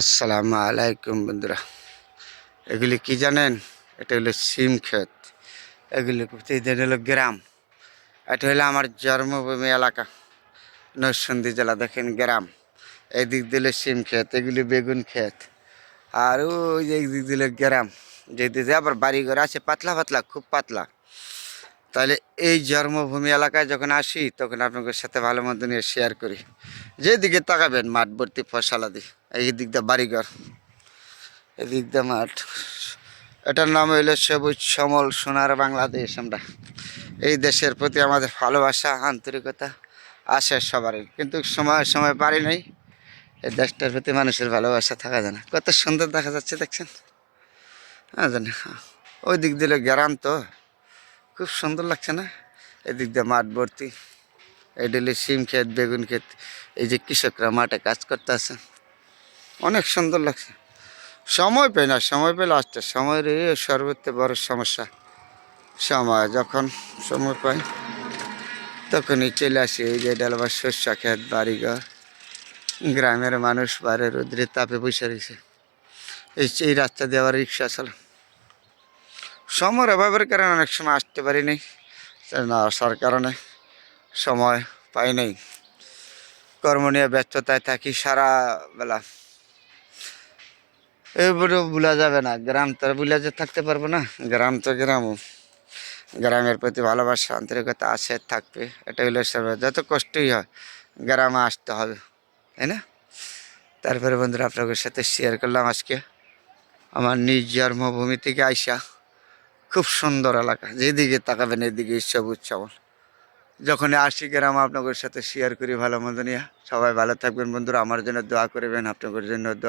আসসালামু আলাইকুম বন্ধুরা, এগুলি কি জানেন? এটা হলো সিম ক্ষেত। এগুলি প্রতিদিন হলো গ্রাম। এটা হলো আমার জন্মভূমি এলাকা, নরসিংদী জেলা। দেখেন গ্রাম, এদিক দিলে সিম ক্ষেত, এগুলি বেগুন ক্ষেত। আর ওই যে একদিক দিলে গ্রাম, যেদিকে আবার বাড়িঘর আছে পাতলা পাতলা, খুব পাতলা। তাহলে এই জন্মভূমি এলাকায় যখন আসি তখন আপনাদের সাথে ভালো মন্দ নিয়ে শেয়ার করি। যেদিকে তাকাবেন মাঠ ভর্তি ফসলাদি, এই দিক দিয়ে বাড়িঘর, এদিক দিয়ে মাঠ। এটার নাম হইল সবুজ শ্যামল সোনার বাংলাদেশ। আমরা এই দেশের প্রতি আমাদের ভালোবাসা আন্তরিকতা আসে সবারই, কিন্তু সময় সময় পারি নাই। এই দেশটার প্রতি মানুষের ভালোবাসা থাকা যায় না। কত সুন্দর দেখা যাচ্ছে দেখছেন? হ্যাঁ জানি, ওই দিক দিলে গ্রাম তো খুব সুন্দর লাগছে না? এদিক দিয়ে মাঠ ভর্তি, এই দিলে সিম ক্ষেত, বেগুন ক্ষেত। এই যে কৃষকরা মাঠে কাজ করতে আছে, অনেক সুন্দর লাগছে। সময় পাই না, সময় পেলে আসতে সময়ের সর্বোচ্চ বড় সমস্যা। সময় যখন সময় পাই তখনই চলে আসি। এই যে ডালবার শস্য ক্ষেত, বাড়িঘর, গ্রামের মানুষ বাইরে রোদ্রে তাপে বসে রয়েছে। এই রাস্তা দিয়ে আবার রিক্সা চলে। সময়ের অভাবের কারণে অনেক সময় আসতে পারি নাই, না আসার কারণে সময় পাই নাই। কর্ম নিয়ে ব্যস্ততায় থাকি সারা বেলা। এবারে ভুলা যাবে না, গ্রাম তো ভুলে যে থাকতে পারবো না। গ্রাম তো গ্রামও, গ্রামের প্রতি ভালোবাসা আন্তরিকতা আছে, থাকবে। এটা হইলে সবাই যত কষ্টই হয় গ্রামে আসতে হবে, তাই না? তারপরে বন্ধুরা আপনাদের সাথে শেয়ার করলাম আজকে আমার নিজ জন্মভূমি থেকে আইসা। খুব সুন্দর এলাকা, যেদিকে তাকাবেন এদিকে সবুজ শ্যামল। যখন আসি গ্রামে আপনাদের সাথে শেয়ার করি ভালো মন্দ নিয়ে। সবাই ভালো থাকবেন বন্ধুরা, আমার জন্য দোয়া করবেন, আপনাদের জন্য দোয়া।